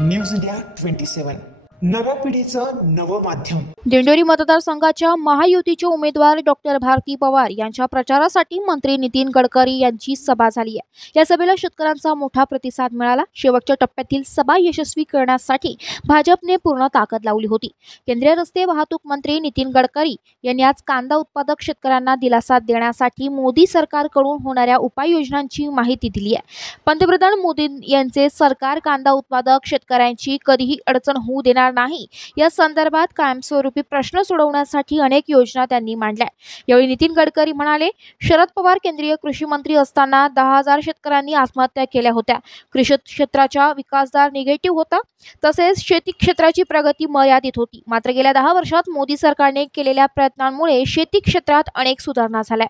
News India 27 नव्या पिढीचं नवं माध्यम। दिंडोरी मतदारसंघाच्या महायुतीचे उमेदवार डॉक्टर भारती पवार यांच्या प्रचारासाठी मंत्री नितीन गडकरी यांची सभा झाली आहे। या सभेला शेतकऱ्यांचा मोठा प्रतिसाद मिळाला। शेवटच्या टप्प्यातील सभा यशस्वी करण्यासाठी भाजपने पूर्ण ताकद लावली होती। केंद्रीय रस्ते वाहतूक मंत्री नितीन गडकरी यांनी आज कांदा उत्पादक शेतकऱ्यांना दिलासा देण्यासाठी मोदी सरकारकडून होणाऱ्या उपाययोजनांची माहिती दिली आहे। पंतप्रधान मोदी यांचे सरकार कांदा उत्पादक शेतकऱ्यांची कधीही अडचण होऊ देणार नाही या संदर्भात कायमस्वरूपी प्रश्न सोडवण्यासाठी अनेक योजना त्यांनी मांडल्या। यावेळी नितीन गडकरी म्हणाले, शरद पवार केंद्रीय कृषी मंत्री असताना 10,000 शेतकऱ्यांनी आत्महत्या केल्या होत्या। कृषी क्षेत्राचा विकास दर निगेटिव्ह होता, तसेच शेती क्षेत्राची प्रगती मर्यादित होती। मात्र गेल्या 10 वर्षात मोदी सरकारने केलेल्या प्रयत्नांमुळे शेती क्षेत्रात अनेक सुधारणा झाल्या।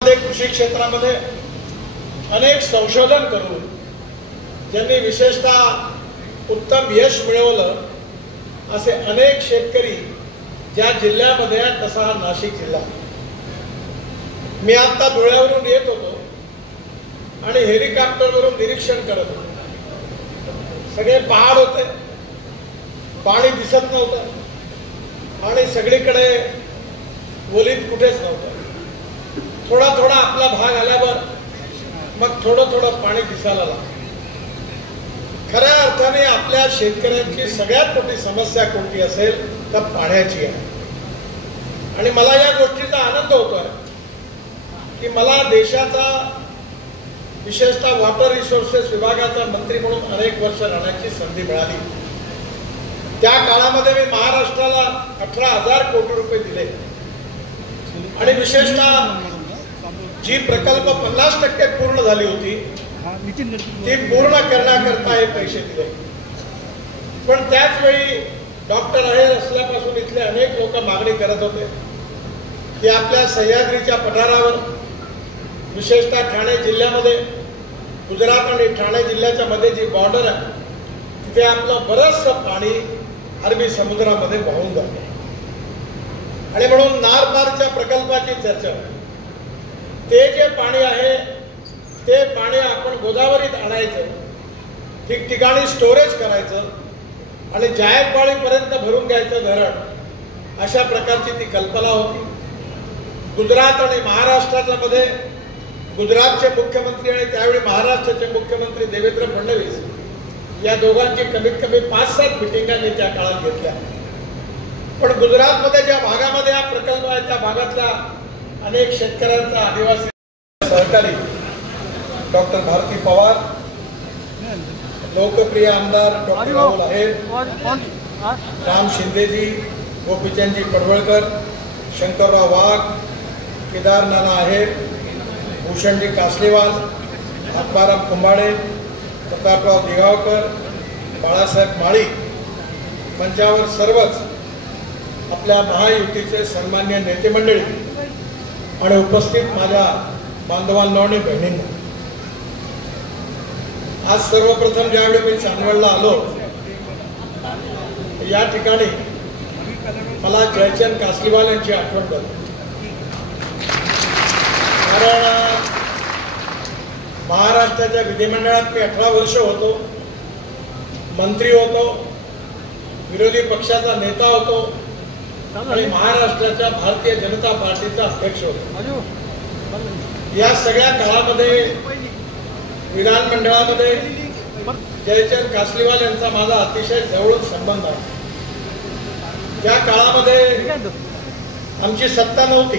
कृषी क्षेत्रामध्ये अनेक संशोधन करून ज्यांनी विशेषतः उत्तम यश मिळवलं असे अनेक शेतकरी ज्या जिल्ह्यामध्ये आहेत तसा नाशिक जिल्हा। मी आता धुळ्यावरून येत होतो आणि हेलिकॉप्टरवरून निरीक्षण करत होतो। सगळे पहाड होते, पाणी दिसत नव्हतं आणि सगळीकडे ओलीत कुठेच नव्हतं। थोडा थोडा आपला भाग आल्यावर मग थोडं थोडं पाणी दिसायला लागलं। खऱ्या अर्थाने आपल्या शेतकऱ्यांची सगळ्यात मोठी समस्या कोणती असेल तर पाण्याची आहे। आणि मला या गोष्टीचा आनंद होतोय की मला देशाचा विशेषतः वॉटर रिसोर्सेस विभागाचा मंत्री म्हणून अनेक वर्ष राहण्याची संधी मिळाली। त्या काळामध्ये मी महाराष्ट्राला 18,000 कोटी रुपये दिले आणि विशेषतः जी प्रकल्प 50% पूर्ण झाली होती ती पूर्ण करण्याकरता हे पैसे दिले। पण त्याच वेळी डॉक्टर आहेर असल्यापासून इथले अनेक लोक मागणी करत होते की आपल्या सह्याद्रीच्या पठारावर विशेषतः ठाणे जिल्ह्यामध्ये गुजरात आणि ठाणे जिल्ह्याच्या मध्ये जी बॉर्डर आहे तिथे आपलं बरंचसं पाणी अरबी समुद्रामध्ये वाहून जाते आणि म्हणून नारपारच्या प्रकल्पाची चर्चा। ते जे पाणी आहे ते पाणी आपण गोदावरीत आणायचं, ठिकठिकाणी स्टोरेज करायचं आणि जायकवाडीपर्यंत भरून घ्यायचं धरण, अशा प्रकारची ती कल्पना होती। गुजरात आणि महाराष्ट्राच्या मध्ये गुजरातचे मुख्यमंत्री आणि त्यावेळी महाराष्ट्राचे मुख्यमंत्री देवेंद्र फडणवीस या दोघांची कमीत कमी 5-7 मिटिंगांनी त्या काळात घेतल्या। पण गुजरातमध्ये ज्या भागामध्ये हा प्रकल्प आहे त्या भागातल्या अनेक शेतकऱ्यांचा आदिवासी सहकारी डॉक्टर भारती पवार, लोकप्रिय आमदार डॉक्टर राहुल आहेर, राम शिंदेजी, गोपीचंदजी पडवळकर, शंकरराव वाघ, केदार नाना आहेर, भूषणजी कासलीवाल, आत्माराम कुंभाडे, प्रतापराव दिगावकर, बाळासाहेब माळी मंचावर सर्वच आपल्या महायुतीचे सन्मान्य नेते मंडळी आणि उपस्थित माझ्या बांधवांना आणि बहिणींना, आज सर्वप्रथम ज्यावेळी मी चांदवडला आलो या ठिकाणी मला जयचंद कासलीवाल यांची आठवण झाली। कारण महाराष्ट्राच्या विधिमंडळात मी 18 वर्ष होतो, मंत्री होतो, विरोधी पक्षाचा नेता होतो आणि महाराष्ट्राच्या भारतीय जनता पार्टीचा अध्यक्ष होतो। या सगळ्या काळामध्ये विधानमंडळामध्ये जयचंद कासलीवाल यांचा माझा अतिशय जवळून संबंध आहे। त्या काळामध्ये आमची सत्ता नव्हती,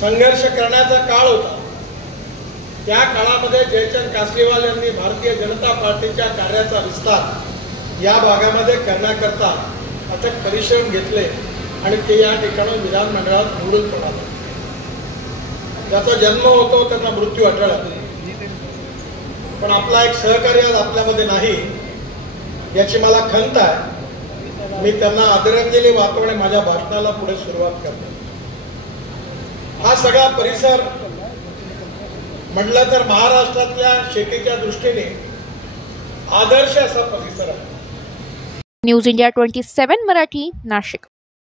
संघर्ष करण्याचा काळ होता। त्या काळामध्ये जयचंद कासलीवाल यांनी भारतीय जनता पार्टीच्या कार्याचा विस्तार या भागामध्ये करण्याकरता अथक परिश्रम घेतले आणि ते या ठिकाणी विधानमंडळात निवडून पण आले। ज्याचा जन्म होतो त्याचा मृत्यू अटळ आहे, पण आपला एक सहकारी आज आपल्यामध्ये नाही याची मला खंत आहे। मी त्यांना आदरांजली वाहतो माझ्या भाषणाला पुढे सुरुवात करतो। हा सगळा परिसर म्हटलं तर महाराष्ट्रातल्या शेतीच्या दृष्टीने आदर्श असा परिसर आहे। News India 27 Marathi, Nashik.